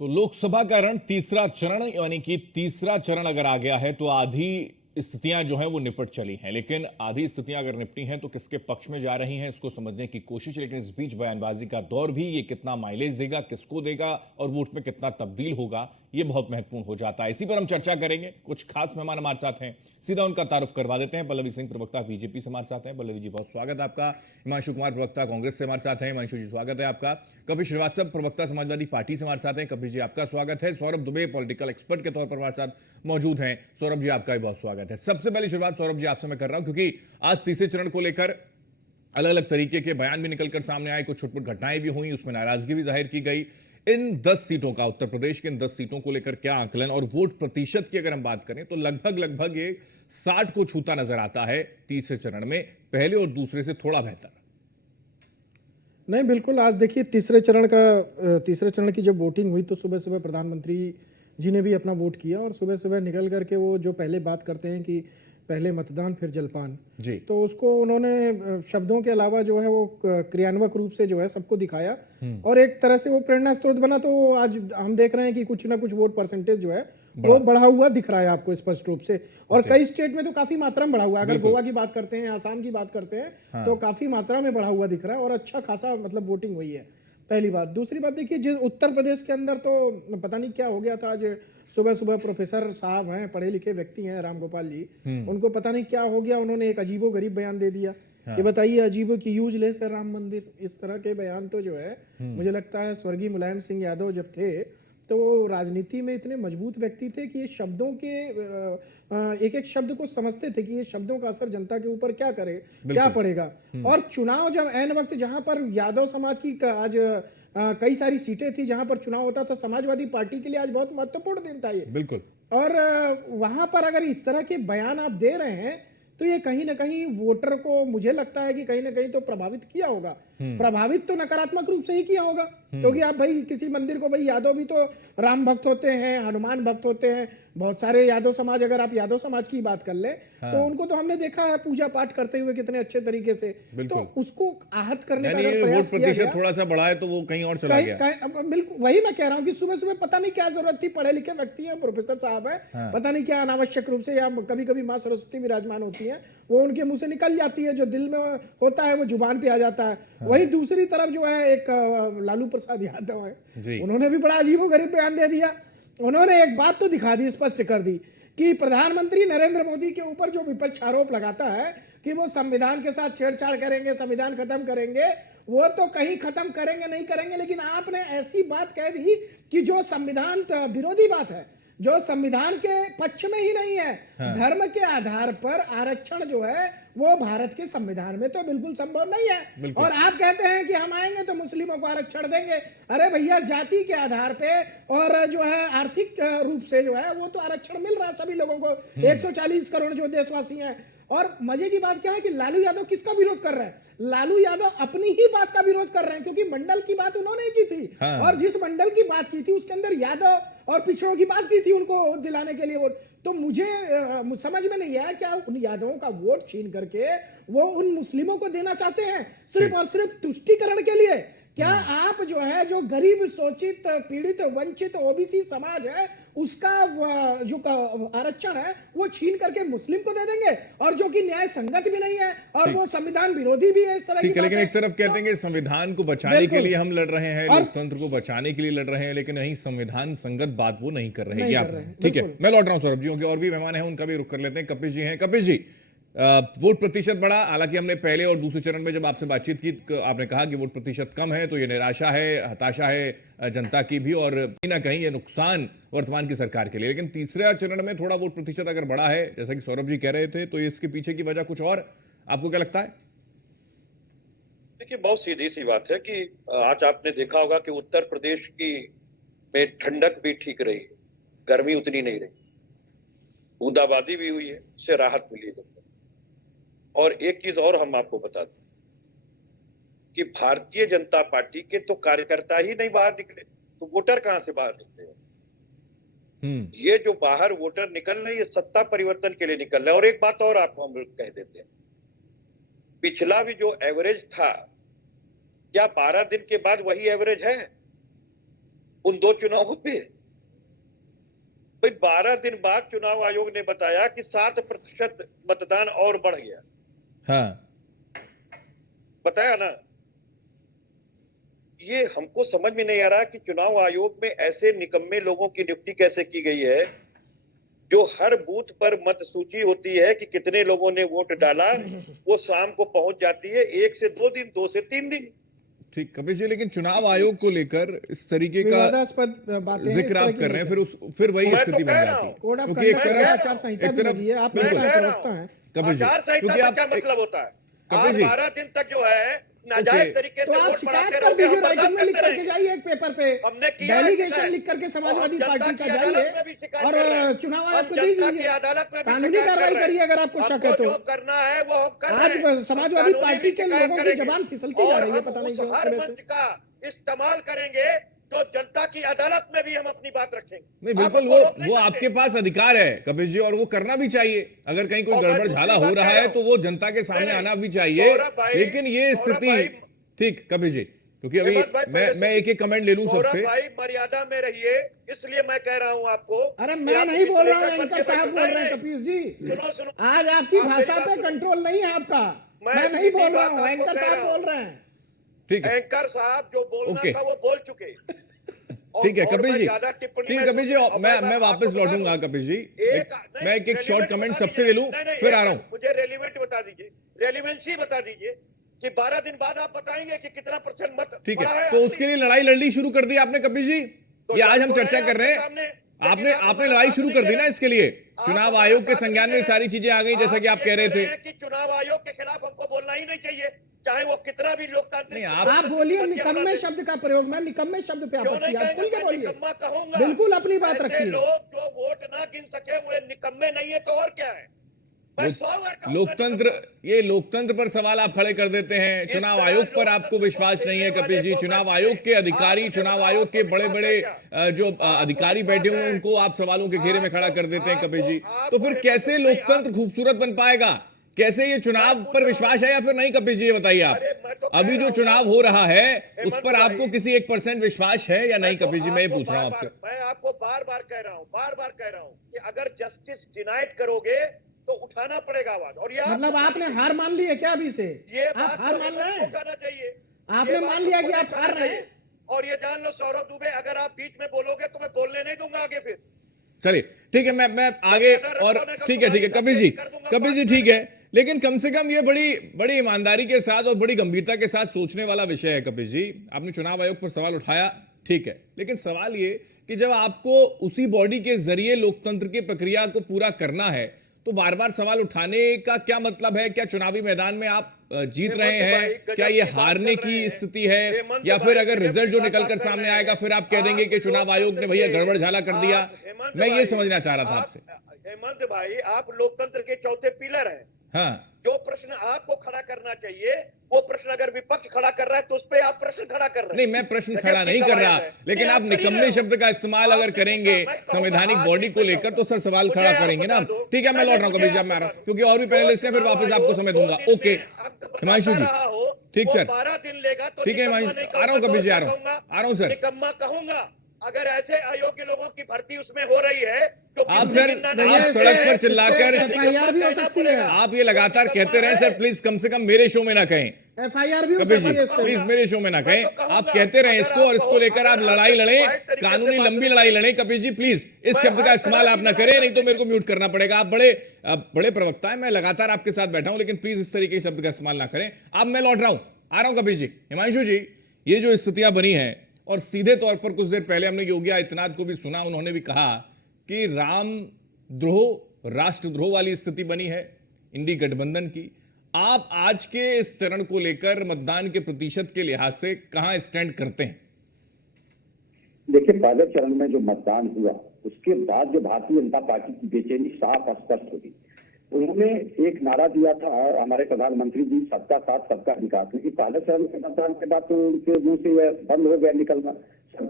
तो लोकसभा का रण तीसरा चरण यानी कि तीसरा चरण अगर आ गया है तो आधी स्थितियां जो हैं वो निपट चली हैं, लेकिन आधी स्थितियां अगर निपटी हैं तो किसके पक्ष में जा रही हैं इसको समझने की कोशिश। लेकिन इस बीच बयानबाजी का दौर भी, ये कितना माइलेज देगा, किसको देगा और वोट में कितना तब्दील होगा, ये बहुत महत्वपूर्ण हो जाता है। इसी पर हम चर्चा करेंगे। कुछ खास मेहमान हमारे साथ हैं, सीधा उनका तारुफ करवा देते हैं। पल्लवी सिंह, प्रवक्ता बीजेपी से हमारे साथ हैं। पल्लवी जी, बहुत स्वागत है आपका। हिमांशु कुमार, प्रवक्ता कांग्रेस से हमारे साथ हैं। हिमांशु जी, स्वागत है आपका। कपिल श्रीवास्तव, प्रवक्ता समाजवादी पार्टी से हमारे साथ हैं। कपिल जी, आपका स्वागत है। सौरभ दुबे, पॉलिटिकल एक्सपर्ट के तौर पर हमारे साथ मौजूद हैं। सौरभ जी, आपका भी बहुत स्वागत है। सबसे पहले शुरुआत सौरभ जी आपसे मैं कर रहा हूं, क्योंकि आज तीसरे चरण को लेकर अलग अलग तरीके के बयान भी निकलकर सामने आए, कुछ छुटपुट घटनाएं भी हुई, उसमें नाराजगी भी जाहिर की गई। इन 10 सीटों का, उत्तर प्रदेश के इन 10 सीटों को लेकर क्या आकलन, और वोट प्रतिशत की अगर हम बात करें तो लगभग लगभग ये 60 को छूता नजर आता है तीसरे चरण में, पहले और दूसरे से थोड़ा बेहतर। नहीं, बिल्कुल। आज देखिए तीसरे चरण की जब वोटिंग हुई तो सुबह सुबह प्रधानमंत्री जी ने भी अपना वोट किया और सुबह सुबह निकल करके वो जो पहले बात करते हैं कि पहले मतदान फिर जलपान जी। तो उसको उन्होंने शब्दों के अलावा जो है वो क्रियान्वयक रूप से जो है सबको दिखाया और एक तरह से वो प्रेरणा स्रोत बना। तो आज हम देख रहे हैं कि कुछ ना कुछ वोट परसेंटेज जो है वो बढ़ा हुआ दिख रहा है आपको स्पष्ट रूप से, और कई स्टेट में तो काफी मात्रा में बढ़ा हुआ है। अगर गोवा की बात करते हैं, आसाम की बात करते हैं तो काफी मात्रा में बढ़ा हुआ दिख रहा है और अच्छा खासा मतलब वोटिंग हुई है। पहली बात। दूसरी बात देखिए, जो उत्तर प्रदेश के अंदर तो पता नहीं क्या हो गया था। आज सुबह सुबह प्रोफेसर साहब हैं, पढ़े लिखे व्यक्ति हैं, राम गोपाल जी, उनको पता नहीं क्या हो गया, उन्होंने एक अजीबो गरीब बयान दे दिया। ये बताइए, अजीबो की यूजलेस है राम मंदिर, इस तरह के बयान तो जो है मुझे लगता है स्वर्गीय मुलायम सिंह यादव जब थे तो राजनीति में इतने मजबूत व्यक्ति थे कि ये शब्दों के एक एक शब्द को समझते थे कि ये शब्दों का असर जनता के ऊपर क्या करे, क्या पड़ेगा। और चुनाव जब ऐन वक्त, जहां पर यादव समाज की आज कई सारी सीटें थी जहां पर चुनाव होता था, समाजवादी पार्टी के लिए आज बहुत महत्वपूर्ण दिन था ये। बिल्कुल। और वहां पर अगर इस तरह के बयान आप दे रहे हैं तो ये कहीं ना कहीं वोटर को, मुझे लगता है कि कहीं ना कहीं तो प्रभावित किया होगा। प्रभावित तो नकारात्मक रूप से ही किया होगा, क्योंकि आप भाई किसी मंदिर को, भाई यादव भी तो राम भक्त होते हैं, हनुमान भक्त होते हैं, बहुत सारे यादव समाज, अगर आप यादव समाज की बात कर ले तो उनको तो हमने देखा है पूजा पाठ करते हुए कितने अच्छे तरीके से। तो उसको आहत करने का अगर प्रयास किया गया, थोड़ा सा बढ़ा है तो वो कहीं और चला गया। बिल्कुल वही मैं कह रहा हूँ कि सुबह सुबह पता नहीं क्या जरूरत थी, पढ़े लिखे व्यक्ति हैं, प्रोफेसर साहब है, पता नहीं क्या अनावश्यक रूप से, या कभी कभी माँ सरस्वती विराजमान होती है, वो उनके मुंह से निकल जाती है, जो दिल में होता है वो जुबान पे आ जाता है। वही दूसरी तरफ जो है एक लालू प्रसाद यादव है, उन्होंने भी बड़ा अजीबोगरीब बयान दे दिया। उन्होंने एक बात तो दिखा दी, स्पष्ट कर दी कि प्रधानमंत्री नरेंद्र मोदी के ऊपर जो विपक्ष आरोप लगाता है कि वो संविधान के साथ छेड़छाड़ करेंगे, संविधान खत्म करेंगे, वो तो कहीं खत्म करेंगे नहीं करेंगे, लेकिन आपने ऐसी बात कह दी कि जो संविधान विरोधी बात है, जो संविधान के पक्ष में ही नहीं है। धर्म के आधार पर आरक्षण जो है वो भारत के संविधान में तो बिल्कुल संभव नहीं है। और आप कहते हैं कि हम आएंगे तो मुस्लिमों को आरक्षण देंगे। अरे भैया, जाति के आधार पे और जो है आर्थिक रूप से जो है वो तो आरक्षण मिल रहा है सभी लोगों को, 140 करोड़ जो देशवासी हैं। और मजे की बात क्या है कि लालू यादव किसका विरोध कर रहे हैं? लालू यादव अपनी ही बात का विरोध कर रहे हैं, क्योंकि मंडल की बात उन्होंने ही की थी। और जिस मंडल की बात की थी उसके अंदर यादव और पिछड़ों की बात की थी, उनको दिलाने के लिए वोट। तो मुझे समझ में नहीं आया, क्या उन यादवों का वोट छीन करके वो उन मुस्लिमों को देना चाहते हैं सिर्फ और सिर्फ तुष्टीकरण के लिए? क्या आप जो है, जो गरीब, शोषित, पीड़ित, वंचित ओबीसी समाज है, उसका जो आरक्षण है वो छीन करके मुस्लिम को दे देंगे, और जो कि न्याय संगत भी नहीं है और वो संविधान विरोधी भी है, इस तरह की। लेकिन एक तरफ कहते हैं कि संविधान को बचाने के लिए हम लड़ रहे हैं, लोकतंत्र को बचाने के लिए लड़ रहे हैं, लेकिन नहीं, संविधान संगत बात वो नहीं कर रहे हैं। ठीक है, मैं लौट रहा हूं सौरभ जी, और भी मेहमान हैं उनका भी रुख कर लेते हैं। कपिल जी हैं। कपिल जी, वोट प्रतिशत बढ़ा, हालांकि हमने पहले और दूसरे चरण में जब आपसे बातचीत की, आपने कहा कि वोट प्रतिशत कम है, तो ये निराशा है, हताशा है जनता की भी, और कहीं ना कहीं ये नुकसान वर्तमान की सरकार के लिए। लेकिन तीसरा चरण में थोड़ा वोट प्रतिशत अगर बढ़ा है, जैसा कि सौरभ जी कह रहे थे, तो इसके पीछे की वजह कुछ और आपको क्या लगता है? देखिए, बहुत सीधी सी बात है कि आज आपने देखा होगा कि उत्तर प्रदेश की में ठंडक भी ठीक रही, गर्मी उतनी नहीं रही, बूंदाबांदी भी हुई है, उससे राहत मिली है। और एक चीज और हम आपको बता दें कि भारतीय जनता पार्टी के तो कार्यकर्ता ही नहीं बाहर निकले, तो वोटर कहां से बाहर निकले? ये जो बाहर वोटर निकल रहे, ये सत्ता परिवर्तन के लिए निकल रहे हैं। और एक बात और आपको हम कह देते हैं, पिछला भी जो एवरेज था, क्या 12 दिन के बाद वही एवरेज है? उन 2 चुनावों पे। भाई 12 दिन बाद चुनाव आयोग ने बताया कि 7% मतदान और बढ़ गया। हाँ, बताया ना। ये हमको समझ में नहीं आ रहा कि चुनाव आयोग में ऐसे निकम्मे लोगों की नियुक्ति कैसे की गई है, जो हर बूथ पर मत सूची होती है कि कितने लोगों ने वोट डाला, वो शाम को पहुंच जाती है 1 से 2 दिन, 2 से 3 दिन। ठीक कपिल जी, लेकिन चुनाव आयोग को लेकर इस तरीके का विवादास्पद बातें हैं, इस जिक्र तरह आप की कर रहे हैं, नहीं फिर वही मैं तो स्थिति कह बन रहा जाती हूं। है। कोड ऑफ क्योंकि एक कंडक्ट तरफ आचार संहिता भी लगी है, आप मैं लोग कह का रहा प्रवक्ता हूं। हैं। कपिल जी, आचार संहिता क्योंकि का आप क्या मतलब होता है? कपिल आप जी 12 दिन तक जो है नाजायज तरीके तो से आप वोट शिकायत बढ़ाते कर रहोगे, दीजिए, हम राइटिंग बर्दाश्त में लिख करते करके रहेंगे। जाइए एक पेपर पे, हमने किया है डेलीगेशन शिकायत। लिख करके और समाजवादी हम जनता पार्टी की का अदालत जाइए में भी शिकायत और कर रहे हैं। चुनाव हम आयोग को जनता की दीजिए अदालत में भी कानूनी शिकायत कर कार्रवाई रहे हैं। करिए अगर आपको शक है हमको तो। जो करना है वो हम कर आज रहे हैं। समाजवादी हम पार्टी के कानूनी भी लोगों की शिकायत जबान फिसलती जा और रही है, हम पता नहीं उस क्यों हर सुबह से। मंच का इस्तेमाल करेंगे तो जनता की अदालत में भी हम अपनी बात रखेंगे। नहीं, आप बिल्कुल हमको रोक नहीं वो सकते। आपके पास अधिकार है कपिल जी, और वो करना भी चाहिए। अगर कहीं कोई और मैं गड़बड़ दूसरी झाला हो बात रहा कह है रहा तो हूं। वो जनता के सामने नहीं, आना भी चाहिए। सौरभ भाई, लेकिन ये सौरभ स्थिति भाई, ठीक कपिल जी, क्योंकि अभी हेमंत भाई, मैं पहले मैं एक एक कमेंट ले लूं सौरभ सबसे। भाई मर्यादा में रहिए, इसलिए मैं कह रहा हूं आपको। अरे कि मैं आप नहीं बोल रहा हूँ, विश्लेषक बन एंकर के साहब बैठो। बोल रहे हैं नहीं, कपीस जी। सुनो सुनो, आज आपकी आप मेरी भाषा बात पे सुनो। कंट्रोल नहीं है आपका। मैं मैं नहीं सीधी बोल रहा बात हूँ, आपको एंकर कह साहब रहा बोल हूं। रहे हैं। ठीक है, एंकर साहब जो बोलना ओके। था वो बोल चुके। ठीक है और कपिल मैं जी, ज्यादा टिप्पणी ठीक है में कपिल जी, और मैं वापस आपको बता लौटूंगा दूं। कपिल जी। नहीं, मैं एक शॉर्ट रेलिवेंट कमेंट बता सबसे दीजिए। ले लूं, नहीं, फिर आ रहा हूं। मुझे रेलिवेंट बता दीजिए, रेलिवेंसी बता दीजिए कि 12 दिन बाद आप बताएंगे कि कितना % मत ठीक है, पड़ा है। तो उसके लिए लड़ाई लड़नी शुरू कर दी आपने कपिल जी? तो ये आज लड़ हम तो चर्चा रहे कर रहे आपके हैं। सामने, आपने लेकिन आप आपने हमारा लड़ाई साथ शुरू नहीं कर दे दी ना रहे। इसके लिए। आप चुनाव हमारा आयोग के साथ संज्ञान नहीं में दे रहे। सारी चीजें आ गई, जैसा कि आप ये कह रहे कह थे। हैं कि चुनाव आयोग के खिलाफ हमको बोलना ही नहीं चाहिए, चाहे वो कितना भी लोकतांत्रिक। नहीं, आप बोलिए निकम्मे शब्द का प्रयोग, मैं निकम्मे शब्द पे क्यों आपत्ति, नहीं आप खुल के कहेंगे? मैं बोलिए, निकम्मा कहूंगा। बिल्कुल अपनी बात ऐसे रखिए। लोग जो वोट ना गिन सके वो निकम्मे नहीं है तो और क्या है? मैं 100 बार कहूंगा लोकतंत्र, ये लोकतंत्र पर सवाल आप खड़े कर देते हैं। इस चुनाव तरह आयोग पर आपको लोकतंत्र को विश्वास नहीं है खेलने कपिल जी। वाले को चुनाव मैं आयोग के आप अधिकारी, मुझे चुनाव बताओ, आयोग के आपको बड़े विश्वास बड़े है क्या? जो आपको अधिकारी विश्वास बैठे हुए हैं, है? उनको आप सवालों के घेरे में खड़ा कर देते हैं कपिल जी। आपको- तो फिर आपको कैसे नहीं, लोकतंत्र खूबसूरत बन पाएगा? कैसे ये चुनाव मैं पूछ पर रहा विश्वास हूं। है या फिर नहीं कपिल जी, ये बताइए आप। अरे मैं तो कह अभी रहा जो हूं चुनाव ना, हो रहा है उस हेमंत पर आपको भाई, किसी 1% विश्वास है या नहीं तो कपिल जी? मैं ये आपको पूछ रहा हूं बार-बार- आपसे। मैं आपको बार बार कह रहा हूं, बार बार कह रहा हूं कि अगर जस्टिस डिनाइड करोगे तो उठाना पड़ेगा आवाज। और ये मतलब आपने हार मान ली है क्या अभी से? ये आप बात हार तो मान हेमंत रहे को हैं? कहना चाहिए। आपने ये बात मान लिया तो कि मुझे आप कहना हार रहे चाहिए। हैं? और ये जान लो सौरभ दुबे, अगर आप बीच में बोलोगे तो मैं बोलने नहीं दूंगा आगे फिर। चलिए ठीक है, मैं आगे और ठीक है कपिल जी, कपिल जी ठीक है, लेकिन कम से कम ये बड़ी बड़ी ईमानदारी के साथ और बड़ी गंभीरता के साथ सोचने वाला विषय है कपिल जी। आपने चुनाव आयोग पर सवाल उठाया, ठीक है, लेकिन सवाल ये कि जब आपको उसी बॉडी के जरिए लोकतंत्र की प्रक्रिया को पूरा करना है तो बार बार सवाल उठाने का क्या मतलब है? क्या चुनावी मैदान में आप जीत रहे हैं? क्या ये हारने की स्थिति है? या फिर अगर रिजल्ट जो निकलकर सामने आएगा फिर आप कह देंगे कि चुनाव आयोग ने भैया गड़बड़ झाला कर दिया? मैं ये समझना चाह रहा था आपसे। हेमंत भाई, आप लोकतंत्र के चौथे पिलर हैं। हाँ, जो प्रश्न आपको खड़ा करना चाहिए वो प्रश्न अगर विपक्ष खड़ा कर रहा है तो उस पर आप प्रश्न खड़ा कर रहे हैं। नहीं, मैं प्रश्न खड़ा नहीं कर रहा, लेकिन आप निकम्मे शब्द का इस्तेमाल अगर करेंगे संवैधानिक बॉडी को लेकर तो सर सवाल खड़ा करेंगे ना। ठीक है, मैं लौट रहा हूँ कभी, जब मैं आ रहा हूँ क्योंकि और भी पैनलिस्ट हैं, फिर वापस आपको समय दूंगा। ओके हिमांशु जी, ठीक सर, 12 दिन लेगा तो ठीक है हिमांशु, आ रहा हूँ कभी जी, आ रहा हूँ सर। निकम्मा कहूंगा अगर ऐसे अयोग्य लोगों की भर्ती उसमें हो रही है तो आप सर, आप सड़क पर चिल्लाकर FIR भी हो सकती है। आप ये लगातार कहते रहे सर, प्लीज कम से कम मेरे शो में ना कहें। FIR भी हो कपिल जी सकती है इस पे। प्लीज मेरे शो में ना कहें। आप कहते रहे इसको और इसको लेकर आप लड़ाई लड़ें, कानूनी लंबी लड़ाई लड़ें। कपिल जी प्लीज इस शब्द का इस्तेमाल आप ना करें, नहीं तो मेरे को म्यूट करना पड़ेगा। आप बड़े प्रवक्ता हैं, मैं लगातार आपके साथ बैठा हूं, लेकिन प्लीज इस तरीके के शब्द का इस्तेमाल ना करें। अब मैं लौट रहा हूं, आ रहा हूं कपिल जी। हिमांशु जी, ये जो स्थितियां बनी है, और सीधे तौर पर कुछ देर पहले हमने योगी आदित्यनाथ को भी सुना, उन्होंने भी कहा कि राम द्रोह, राष्ट्रद्रोह वाली स्थिति बनी है इंडी गठबंधन की। आप आज के इस चरण को लेकर मतदान के प्रतिशत के लिहाज से कहां स्टैंड करते हैं? देखिए, पहले चरण में जो मतदान हुआ उसके बाद जो भारतीय जनता पार्टी की बेचैनी साफ स्पष्ट हुई। उन्होंने एक नारा दिया था हमारे प्रधानमंत्री जी, सबका साथ सबका विकास, लेकिन पहले चरण के मतदान के बाद तो उनके मुंह से यह बंद हो गया निकलना।